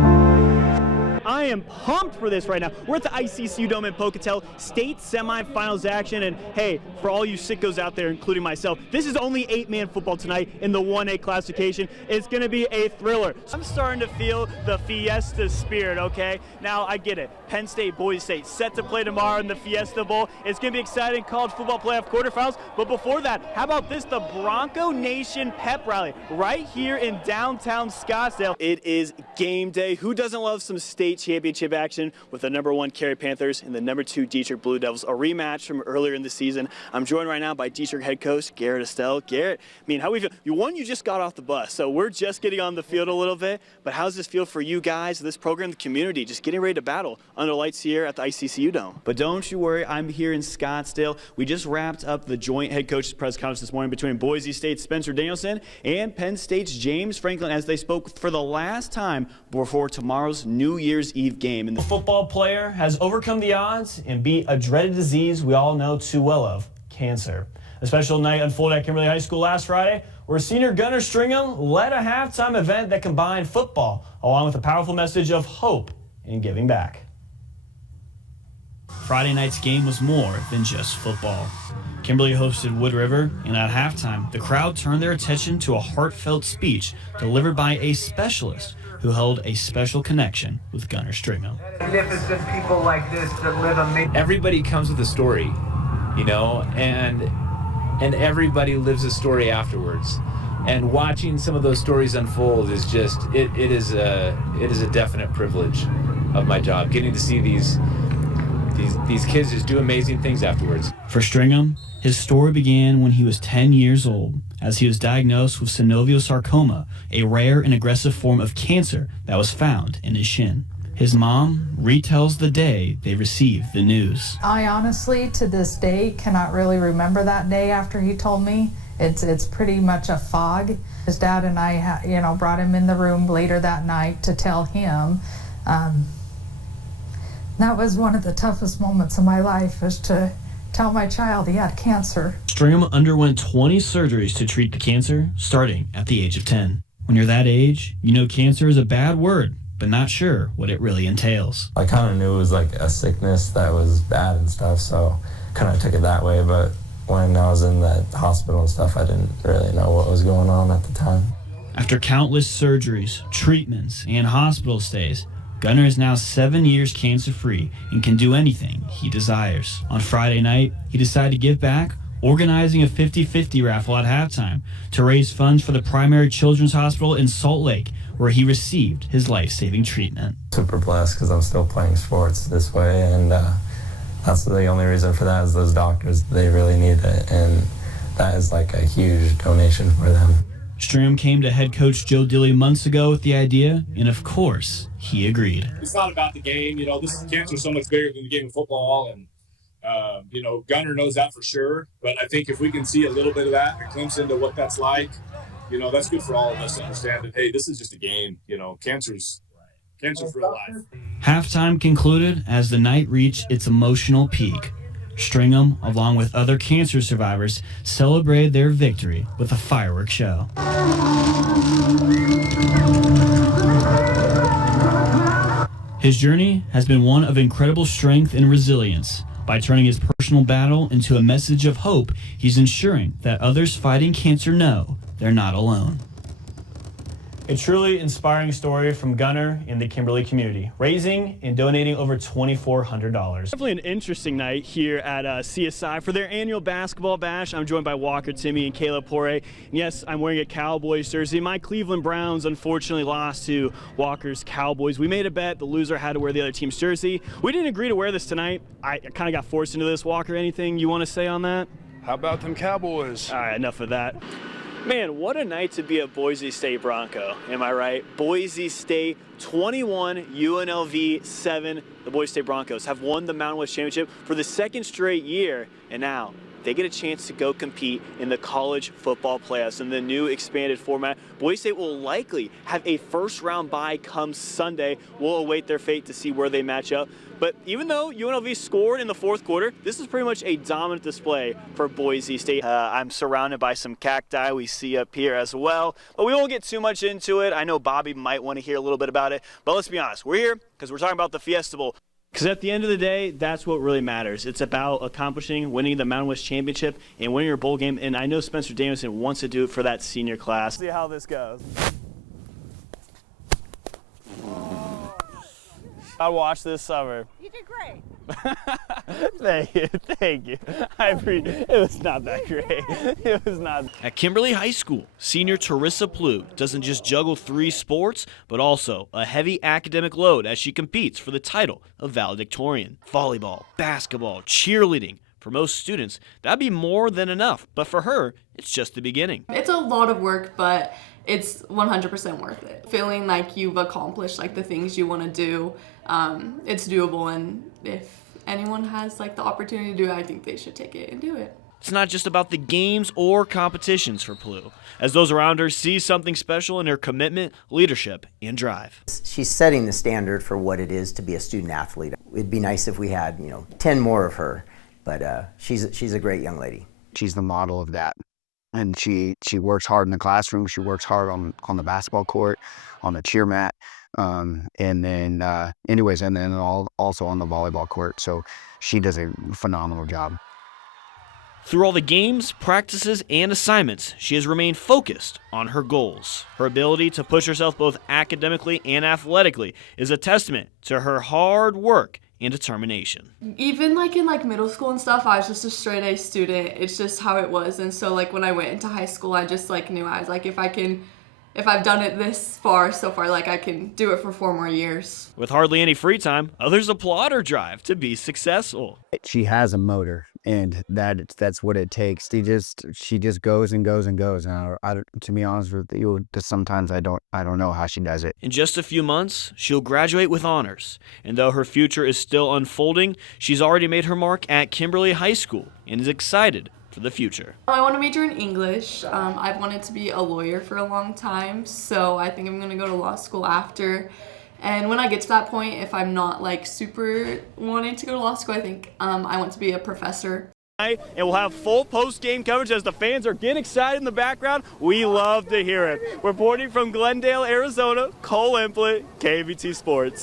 I am pumped for this right now. We're at the ICCU Dome in Pocatello, state semifinals action, and hey, for all you sickos out there, including myself, this is only 8-man football tonight in the 1A classification. It's going to be a thriller. I'm starting to feel the Fiesta spirit, okay? Now, I get it. Penn State, Boise State, set to play tomorrow in the Fiesta Bowl. It's going to be exciting college football playoff quarterfinals, but before that, how about this? The Bronco Nation pep rally right here in downtown Scottsdale. It is game day. Who doesn't love some state championship action with the #1 Cary Panthers and the #2 Dietrich Blue Devils, a rematch from earlier in the season. I'm joined right now by Dietrich head coach Garrett Estelle. Garrett, I mean, how we feel? You just got off the bus, so we're just getting on the field a little bit, but how's this feel for you guys, this program, the community, just getting ready to battle under lights here at the ICCU Dome? But don't you worry, I'm here in Scottsdale. We just wrapped up the joint head coaches press conference this morning between Boise State's Spencer Danielson and Penn State's James Franklin as they spoke for the last time before tomorrow's New Year's Eve game. And the football player has overcome the odds and beat a dreaded disease we all know too well of, cancer. A special night unfolded at Kimberly High School last Friday, where senior Gunnar Stringham led a halftime event that combined football along with a powerful message of hope and giving back. Friday night's game was more than just football. Kimberly hosted Wood River, and at halftime, the crowd turned their attention to a heartfelt speech delivered by a specialist who held a special connection with Gunnar Stringham. It's just people like this that live amazing. Everybody comes with a story, you know, and everybody lives a story afterwards. And watching some of those stories unfold is just it is a definite privilege of my job, getting to see these kids just do amazing things afterwards. For Stringham, his story began when he was 10 years old, as he was diagnosed with synovial sarcoma, a rare and aggressive form of cancer that was found in his shin. His mom retells the day they received the news. I honestly, to this day, cannot really remember that day after he told me. It's pretty much a fog. His dad and I, brought him in the room later that night to tell him. That was one of the toughest moments of my life, was to tell my child he had cancer. Stringham underwent 20 surgeries to treat the cancer, starting at the age of 10. When you're that age, you know cancer is a bad word, but not sure what it really entails. I kind of knew it was like a sickness that was bad and stuff, so kind of took it that way, but when I was in the hospital and stuff, I didn't really know what was going on at the time. After countless surgeries, treatments, and hospital stays, Gunnar is now 7 years cancer-free and can do anything he desires. On Friday night, he decided to give back, organizing a 50-50 raffle at halftime to raise funds for the Primary Children's Hospital in Salt Lake, where he received his life-saving treatment. Super blessed because I'm still playing sports this way, and that's the only reason for that is those doctors, they really need it, and that is like a huge donation for them. Stringham came to head coach Joe Dilly months ago with the idea, and of course, he agreed. It's not about the game, this cancer is so much bigger than the game of football, and Gunnar knows that for sure, but I think if we can see a little bit of that, a glimpse into what that's like, that's good for all of us to understand that, hey, this is just a game, cancer's real life. Halftime concluded as the night reached its emotional peak. Stringham, along with other cancer survivors, celebrated their victory with a fireworks show. His journey has been one of incredible strength and resilience. By turning his personal battle into a message of hope, he's ensuring that others fighting cancer know they're not alone. A truly inspiring story from Gunnar and the Kimberly community, raising and donating over $2,400. Definitely an interesting night here at CSI for their annual basketball bash. I'm joined by Walker Timmy and Caleb Poirier. And yes, I'm wearing a Cowboys jersey. My Cleveland Browns unfortunately lost to Walker's Cowboys. We made a bet the loser had to wear the other team's jersey. We didn't agree to wear this tonight. I kind of got forced into this. Walker, anything you want to say on that? How about them Cowboys? All right, enough of that. Man, what a night to be a Boise State Bronco, am I right? Boise State 21, UNLV 7. The Boise State Broncos have won the Mountain West Championship for the second straight year, and now they get a chance to go compete in the college football playoffs in the new expanded format Boise State will likely have a first-round bye come Sunday. We'll await their fate to see where they match up. But even though UNLV scored in the fourth quarter, this is pretty much a dominant display for Boise State. I'm surrounded by some cacti we see up here as well, but we won't get too much into it. I know Bobby might want to hear a little bit about it, but let's be honest. We're here because we're talking about the Fiesta Bowl. Because at the end of the day, that's what really matters. It's about accomplishing, winning the Mountain West Championship and winning your bowl game, and I know Spencer Danielson wants to do it for that senior class. See how this goes. I watched this summer. You did great. Thank you. It was not that great. It was not. At Kimberly High School, senior Teresa Plew doesn't just juggle 3 sports, but also a heavy academic load as she competes for the title of valedictorian. Volleyball, basketball, cheerleading. For most students, that'd be more than enough, but for her, it's just the beginning. It's a lot of work, but it's 100% worth it. Feeling like you've accomplished like the things you want to do, it's doable, and if anyone has like the opportunity to do it, I think they should take it and do it. It's not just about the games or competitions for Plew, as those around her see something special in her commitment, leadership, and drive. She's setting the standard for what it is to be a student athlete. It'd be nice if we had, 10 more of her, but she's a great young lady. She's the model of that. And she works hard in the classroom. She works hard on the basketball court, on the cheer mat, and then also on the volleyball court. So she does a phenomenal job. Through all the games, practices, and assignments, she has remained focused on her goals. Her ability to push herself both academically and athletically is a testament to her hard work and determination. Even like in like middle school and stuff, I was just a straight A student. It's just how it was. And so like when I went into high school, I just like knew I was like, if I've done it this far so far, like I can do it for 4 more years. With hardly any free time, others applaud her drive to be successful. She has a motor, and that's what it takes. She just goes and goes and goes. And to be honest with you, sometimes I don't know how she does it. In just a few months, she'll graduate with honors. And though her future is still unfolding, she's already made her mark at Kimberly High School and is excited for the future. I want to major in English. I've wanted to be a lawyer for a long time, so I think I'm going to go to law school after. And when I get to that point, if I'm not like super wanting to go to law school, I think I want to be a professor. And we'll have full post-game coverage as the fans are getting excited in the background. We love to hear it. Reporting from Glendale, Arizona, Kole Emplit, KVT Sports.